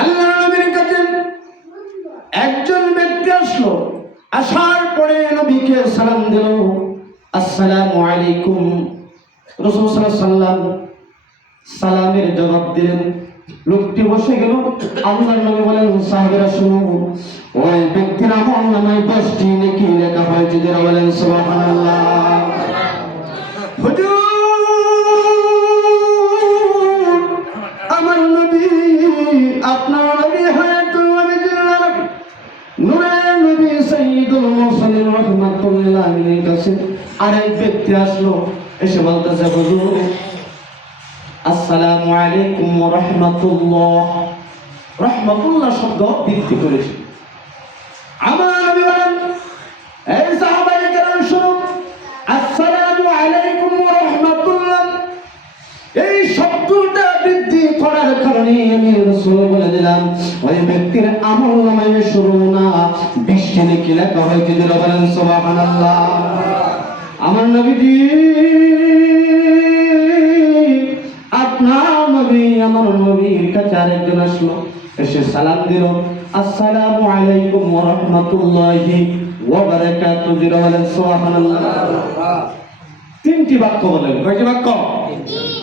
আল্লাহ একজন ব্যক্তি আসলো, আসার পরে নবীকে সালাম দিল আলাইকুম। রসুল সাল্লাম সালামের জবাব দিলেন, লোকটি বসে গেল। আল্লাহ নবী বলেন, সাহাবেরা শুনো ওই ব্যক্তির আমল নামায় দশটি নাকি লেখা হয়েছে যারা বলেন আরেক আসলো, এসে বলতেছে, হুজুর, আসসালামু আলাইকুম রাহমাতুল্লাহ। রাহমাতুল্লাহ শব্দ বৃদ্ধি করেছে। আমার নবী এই সাহাবায়ে কেরাম শুনুন, আসসালামু আলাইকুম রাহমাতুল্লাহ। এই শব্দটা বৃদ্ধি করার কারণে আমি রসুল বলে দিলাম, ওই ব্যক্তির আমল নামায় শুরু না বৃষ্টি নাকি লেখা হয়েছে? সুবহানাল্লাহ। আমার নবীজি, আপনার নবী, আমার নবীর কাছে আরেকজন আসলো। এসে সালাম দিল, আসসালামু আলাইকুম ওয়া রাহমাতুল্লাহি ওয়া বারাকাতুহু। যেটা বলেন, সুবহানাল্লাহ। তিনটি বাক্য বললেন, কয়টি বাক্য?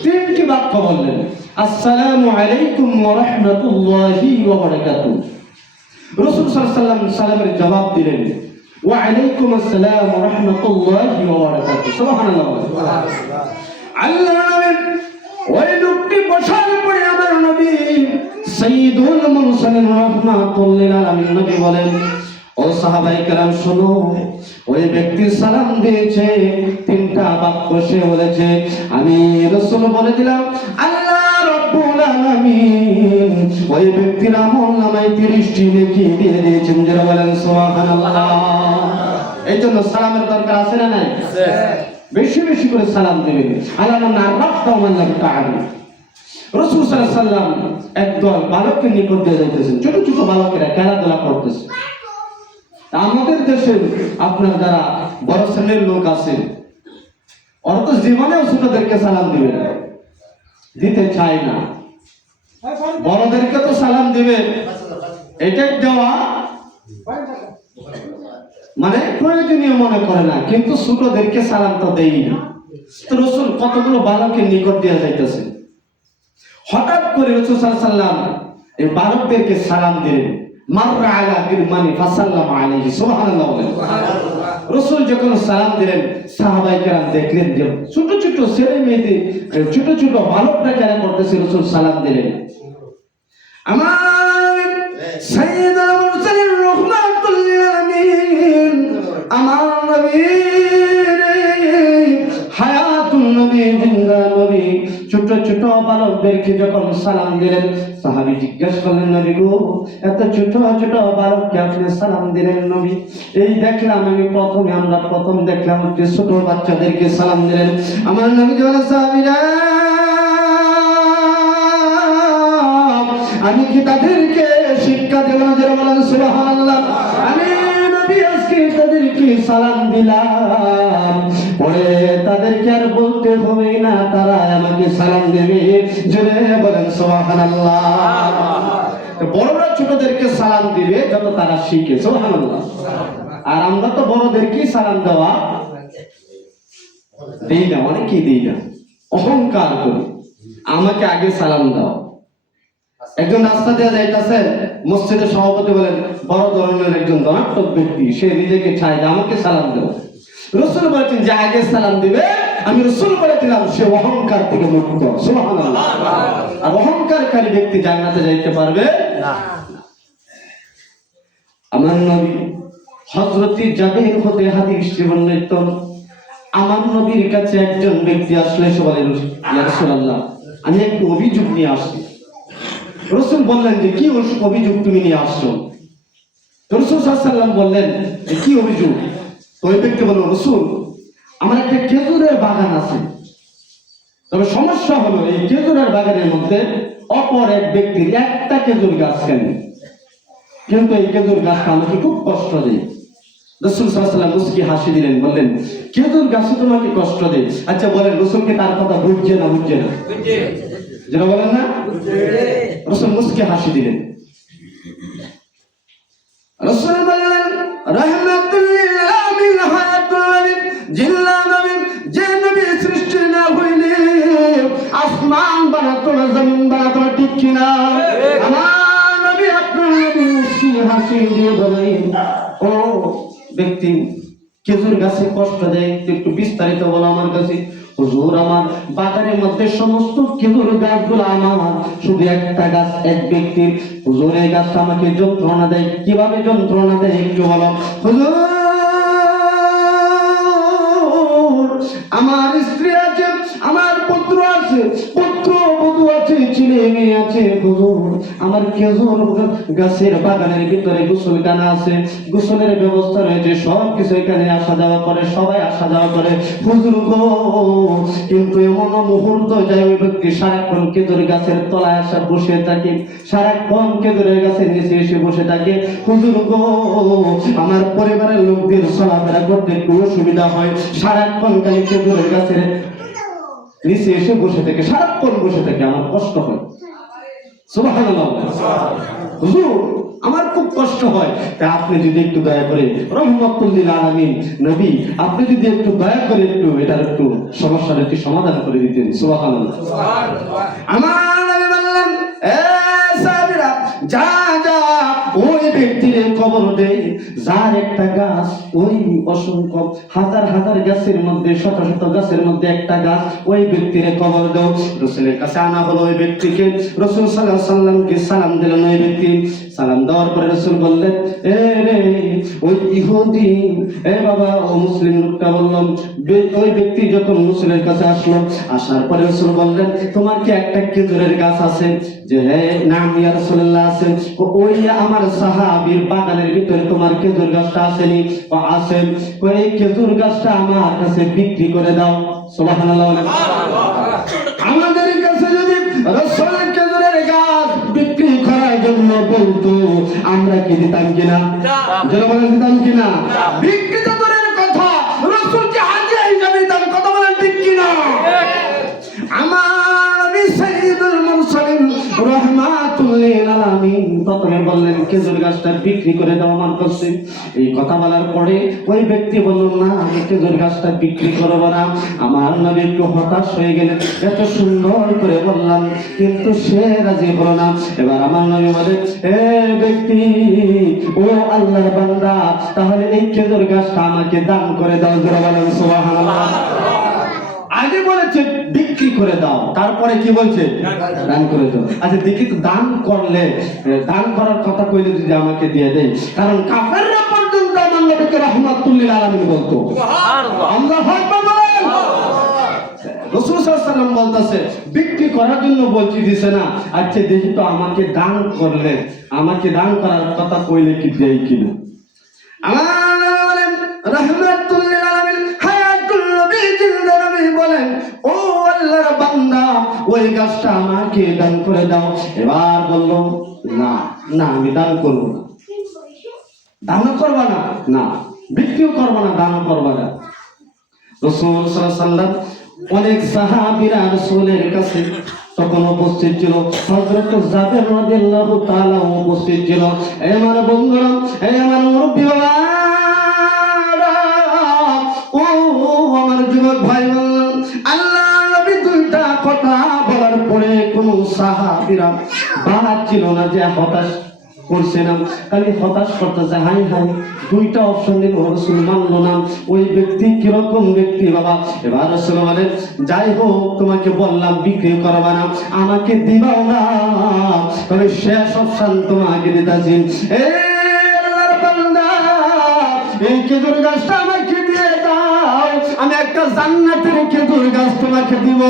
তিনটি বাক্য বললেন, আসসালামু আলাইকুম ওয়া রাহমাতুল্লাহি ওয়া বারাকাতুহু। রাসূল সাল্লাল্লাহু আলাইহি ওয়াসাল্লাম সালামের জবাব দিলেন ওয়া আলাইকুম আসসালাম রাহমাতুল্লাহি সুবহানাল্লাহ আল্লাহ নবী ওই লোকটি বসার পরে আমার নবী সাইয়্যিদুল মুরসালিন রাহমাতুল্লিল আলামিন নবী বলেন, ও সাহাবাই কেরাম, শোনো, ওই ব্যক্তি সালাম দিয়েছে, তিনটা বাক্য সে বলেছে। আমি রসুল বলে দিলাম, আল্লাহ আলামিন। ওই ব্যক্তির আমল নামায় তিরিশটি নেকি দিয়ে দিয়েছেন যারা বলেন সুবহানাল্লাহ। এই জন্য সালামের দরকার আছে না নাই? বেশি বেশি করে সালাম দেবেন। আল্লাহ না রাফতা মাল্লাহ তাআলা রসুল সাল্লাল্লাহু সাল্লাম একদল বালকের নিকট দিয়ে যাইতেছেন। ছোট ছোট বালকেরা খেলাধুলা করতেছে। আমাদের দেশে আপনার যারা বড় শ্রেণির লোক আছে ওরা তো জীবনেও ছোটদেরকে সালাম দিবে না। দিতে চায় না। বড়দেরকে তো সালাম দিবে। এটাই দেওয়া মানে প্রয়োজনীয় মনে করে না কিন্তু ছোটদেরকে সালাম তো দেই না। রসুল কতগুলো বালকের নিকট দিয়ে যাইতেছে। হঠাৎ করে রসুল সাল্লাম এই বালকদেরকে সালাম দিলেন। মাররা আলা বিরমানি ফাসাল্লাম আলাইহি সুবহানাল্লাহ বলেন। রসুল যখন সালাম দিলেন সাহাবাই কেরাম দেখলেন যে ছোট ছোট ছেলে মেয়েদের ছোট ছোট বালকরা কেন করতেছে রসুল সালাম দিলেন। আমার আলামিন আমার ছোট ছোট বালকদেরকে যখন সালাম দিলেন, সাহাবী জিজ্ঞেস করলেন, নবী গো, এত ছোট ছোট বালককে আপনি সালাম দিলেন নবী? এই দেখলাম আমি প্রথমে, আমরা প্রথম দেখলাম যে ছোট বাচ্চাদেরকে সালাম দিলেন। আমার নবী বলে সাহাবীরা, আমি কি তাদেরকে শিক্ষা দেব না যারা বলেন সুবহানাল্লাহ? আমি নবী আজকে তাদেরকে সালাম দিলাম। পরে তাদেরকে আর বলতে হবে না, তারা আমাকে সালাম দেবে। জোরে বলেন বড়রা ছোটদেরকে সালাম দিবে যত তারা শিখে, সুবহানাল্লাহ। আর আমরা তো বড়দেরকেই সালাম দেওয়া দেই না, অনেকেই দেই না। অহংকার করি। আমাকে আগে সালাম দাও। একজন রাস্তা দিয়ে যাইতেছে মসজিদের সভাপতি বলেন বড় ধরনের একজন ধনাত্মক ব্যক্তি সে নিজেকে চায় যে আমাকে সালাম দেব। রসুল বলেছেন যে আগে সালাম দিবে আমি রসুল বলে দিলাম সে অহংকার থেকে মুক্ত। আর অহংকারকারী ব্যক্তি জান্নাতে যাইতে পারবে না। আমার নবী হজরতি জাবির হতে হাদিসটি বর্ণিত আমার নবীর কাছে একজন ব্যক্তি আসলে সে বলেন আমি একটু অভিযোগ নিয়ে আসছি। রসুল বললেন যে, কি অভিযোগ তুমি নিয়ে আসছো? রসুল সাল্লাম বললেন যে, কি অভিযোগ? ওই ব্যক্তি বলল, রসুল, আমার একটা খেজুরের বাগান আছে। তবে সমস্যা হলো, এই খেজুরের বাগানের মধ্যে অপর এক ব্যক্তির একটা খেজুর গাছ কেন? কিন্তু এই খেজুর গাছটা আমাকে খুব কষ্ট দেয়। রসুল সাল্লাম মুসকি হাসি দিলেন, বললেন, খেজুর গাছে তোমাকে কষ্ট দেয়? আচ্ছা বলেন, রসুলকে তার কথা বুঝছে না বুঝছে না? যেটা বলেন না? রসুল মুসকে হাসি দিলেন। রসুল বললেন যে নবী সৃষ্টি না হইলে আসমান বানাতো না জমিন বানাতো ঠিক কিনা? আমার নবী আপনার নবী হাসি দিয়ে বলেন ও ব্যক্তি, খেজুর গাছে কষ্ট দেয়, একটু বিস্তারিত বলো আমার কাছে। হুজুর আমার, বাগানের মধ্যে সমস্ত খেজুর গাছগুলো আমার, শুধু একটা গাছ, এক ব্যক্তির। হুজুর, এই গাছটা আমাকে যন্ত্রণা দেয়। কীভাবে যন্ত্রণা দেয় একটু বলো? হুজুর, আমার স্ত্রী আছে, আমার পুত্র আছে, পুত্র বধূ আছে, ছেলে মেয়ে আছে, হুজুর। আমার খেজুর গাছের বাগানের ভিতরে গোসলখানা আছে। গোসলের ব্যবস্থা রয়েছে সব কিছু এখানে আসা যাওয়া করে, সবাই আসা যাওয়া করে। হুজুর গো, কিন্তু এমন মুহূর্ত যায়, ওই ব্যক্তি সারাক্ষণ কেদুর গাছের তলায় আসা বসে থাকে। সারাক্ষণ কেদুরের গাছের নিচে এসে বসে থাকে। হুজুর গো, আমার পরিবারের লোকদের চলাফেরা করতে একটু অসুবিধা হয়। সারাক্ষণ খালি কেদুরের গাছের নিচে এসে বসে থাকে, সারাক্ষণ বসে থাকে, আমার কষ্ট হয়। হুজুর আমার খুব কষ্ট হয়। তা আপনি যদি একটু দয়া করে রহমতুল্লিল আলমিন নবী আপনি যদি একটু দয়া করে একটু এটার একটু সমস্যার একটি সমাধান করে দিতেন। সুবাহ আমার বললেন যা যা ওই ব্যক্তির কবর দে যার একটা গাছ, ওই অসংখ্য হাজার হাজার গাছের মধ্যে, শত শত গাছের মধ্যে একটা গাছ, ওই ব্যক্তির কবর দাও। রসুলের কাছে আনা হলো ওই ব্যক্তিকে। রসুল সাল্লাহ সাল্লামকে সালাম দিলেন ওই ব্যক্তি। সালাম দেওয়ার পরে রসুল বললেন, এ রে, ওই ইহুদি, এ বাবা, ও মুসলিম লোকটা বললাম ওই ব্যক্তি যখন রসুলের কাছে আসলো, আসার পরে রসুল বললেন, তোমার কি একটা খেজুরের গাছ আছে? যে নাম ইয়া রাসূলুল্লাহ আছে ওই আমার সাহাবীর বাগানের ভিতরে তোমার খেজুর গাছটা আসেনি ও আছে ও খেজুর গাছটা আমার কাছে বিক্রি করে দাও। সুবহানাল্লাহ আমাদের কাছে যদি রসুলের খেজুরের গাছ বিক্রি করার জন্য বলতো আমরা কি দিতাম কিনা? বলেন দিতাম কিনা? বিক্রি খেজুর গাছটা বিক্রি করে দাও, আমার কাছে। এই কথা বলার পরে ওই ব্যক্তি বলল, না, আমি খেজুর গাছটা বিক্রি করব না। আমার নবী একটু হতাশ হয়ে গেলেন। এত সুন্দর করে বললাম, কিন্তু সে রাজি হলো না। এবার আমার নবী বলে, এ ব্যক্তি, ও আল্লাহর বান্দা, তাহলে এই খেজুর গাছটা আমাকে দান করে দাও, জোরে বলেন, সুবহানাল্লাহ। আগে বলেছে বিক্রি করে দাও। তারপরে কি বলছে? দান করে দাও। আচ্ছা দেখি তো দান করলে দান করার কথা কইলে যদি আমাকে দিয়ে দেয়। কারণ কাফেররা পর্যন্ত আমার নবীকে রহমাতুল্লিল আলামিন বলতো। আল্লাহু আকবার বলেন। রসুল সাল্লাম বলতেছে বিক্রি করার জন্য বলছি দিছে না। আচ্ছা দেখি তো আমাকে দান করলে আমাকে দান করার কথা কইলে কি দেয় কিনা? আমার ওই গাছটা আমাকে দান করে দাও। এবার বলল, না না, আমি দান করব না। দান করবা না? না, বিক্রিও করবা না, দান করবা না। রসুল সাল্লাম অনেক সাহাবীরা রসুলের কাছে তখন উপস্থিত ছিল। হযরত জাবের রাদিয়াল্লাহু তাআলা উপস্থিত ছিল। এই আমার বন্ধুরা এই আমার মুরব্বী সাহাবীরা বাদ ছিল না যে হতাশ করছে না। খালি হতাশ করতেছে হাই হাই, দুইটা অপশন দিল, রসুল মানলো না। ওই ব্যক্তি কীরকম ব্যক্তি বাবা? এবার রসুল বলে, যাই হোক, তোমাকে বললাম, বিক্রি করবা না, আমাকে দিবাও না। তবে শেষ অপশন তোমাকে দিতেছি। এই খেজুর গাছটা আমি একটা জান্নাতের খেজুর গাছ তোমাকে দিব।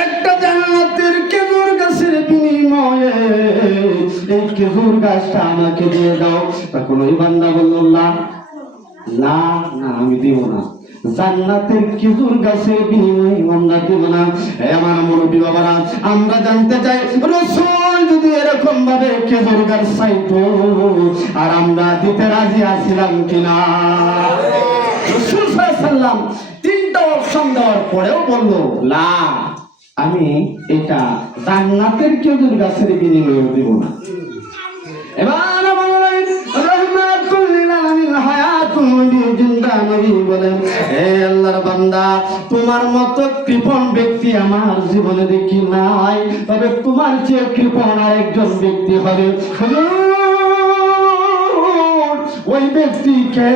একটা জান্নাতের খেজুর গাছের বিনিময়ে এই খেজুর গাছটা আমাকে দিয়ে দাও। তখন ওই বান্দা বলল না না না আমি দিব না। জান্নাতের খেজুর গাছের বিনিময়ে আমরা দিব না। আমার মুরব্বী বাবারা আমরা জানতে চাই রসুল যদি এরকম ভাবে খেজুর গাছ চাইতো আর আমরা দিতে রাজি আছিলাম কিনা? রসুল সাল্লাম তিনটা অপশন দেওয়ার পরেও বলল, না, আমি এটা জান্নাতের খেজুর গাছের বিনিময়ে দেব না। এবার বলেন তোমার মতো কৃপণ ব্যক্তি আমার জীবনে দেখি নাই, তবে তোমার চেয়ে কৃপণ আরেকজন ব্যক্তি হবে। ওই ব্যক্তিকে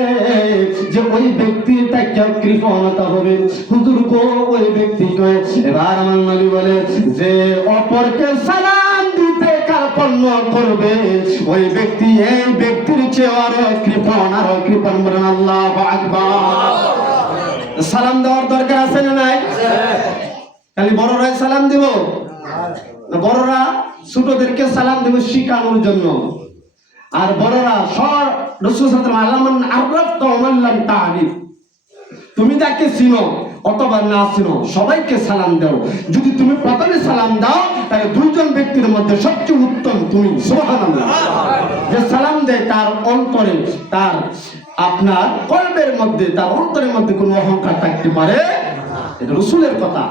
যে ওই ব্যক্তির তাকে কৃপণতা হবে। হুজুর গো, ওই ব্যক্তিকে এবার আমার বলে, যে অপরকে সালাম দিতে কার্পণ্য করবে, ওই ব্যক্তি এই ব্যক্তির চেয়ে আরও কৃপণ আরও কৃপণ বলেন আল্লাহ সালাম দেওয়ার দরকার আছে না নাই? খালি বড়রাই সালাম দিব? বড়রা ছোটদেরকে সালাম দেব শিখানোর জন্য। আর বড়রা সর তুমি যাকে চিনো অথবা না চিনো সবাইকে সালাম দাও। যদি তুমি প্রথমে সালাম দাও তাহলে দুইজন ব্যক্তির মধ্যে সবচেয়ে উত্তম তুমি যে সালাম দেয় তার অন্তরে তার আপনার কল্পের মধ্যে তার অন্তরের মধ্যে কোনো অহংকার থাকতে পারে এটা রসুলের কথা।